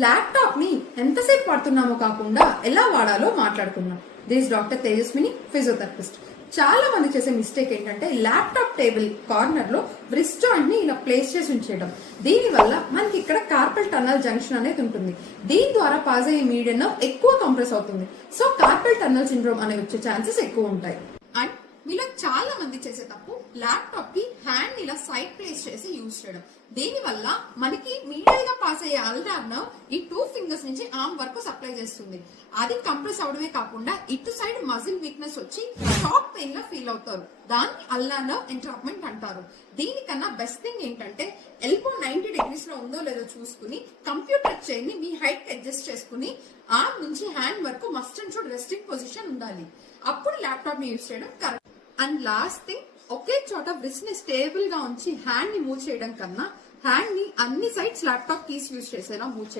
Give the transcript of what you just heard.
Laptop ని ఎంతసేపు వాడుతున్నామో కాకుండా ఎలా వాడాలో మాట్లాడుకుందాం. This doctor Tejaswini, physiotherapist. చాలా మంది చేసే మిస్టేక్ ఏంటంటే ల్యాప్టాప్ టేబుల్ కార్నర్ లో రిస్ట్ జాయింట్ ని ఇలా ప్లేస్ చేసి ఉంచేయడం. దీని వల్ల మనకి ఇక్కడ కార్పల్ టన్నల్ జంక్షన్ అనేది ఉంటుంది. దీని ద్వారా పాస్ అయ్యే మీడియం ఎక్కువ కంప్రెస్ అవుతుంది. సో కార్పల్ టన్నల్ సిండ్రోమ్ అనే వచ్చే ఛాన్సెస్ ఎక్కువ ఉంటాయి. అండ్ మీలో చాలా మంది చేసే తప్పు ల్యాప్టాప్ కి హ్యాండ్ ఇలా సైడ్ ప్లేస్ చేసి యూజ్ చేయడం. దీని వల్ల మనకి మీడియల్ గా పాస్ అయ్యే అల్నార్ నర్వ్ ఈ 2 ఫింగర్స్ నుంచి ఆర్మ్ వరకు సప్లై చేస్తుంది. అది కంప్రెస్ అవడమే కాకుండా ఇటు సైడ్ మజిల్ వీక్నెస్ వచ్చి షాక్ పెయిన్ లా ఫీల్ అవుతారు. దాన్ని అల్నార్ నర్వ్ ఎంట్రాప్మెంట్ అంటారు. దీనికన్నా బెస్ట్ థింగ్ ఏంటంటే ఎల్బో 90 degrees లో ఉందో లేదో చూసుకుని కంప్యూటర్ చైర్ ని మీ హైట్ అడ్జస్ట్ చేసుకుని ఆర్మ్ నుంచి హ్యాండ్ వరకు must and should resting position ఉండాలి. అప్పుడు ల్యాప్టాప్ ని యూజ్ చేయడం కరెక్ట్. అండ్ లాస్ట్ థింగ్, ఒకే చోట రిస్ట్ ని స్టేబుల్ గా ఉంచి హ్యాండ్ ని మూవ్ చేయడం కన్నా హ్యాండ్ ని అన్ని సైడ్స్ ల్యాప్టాప్ కీస్ యూజ్ చేసేలా మూవ్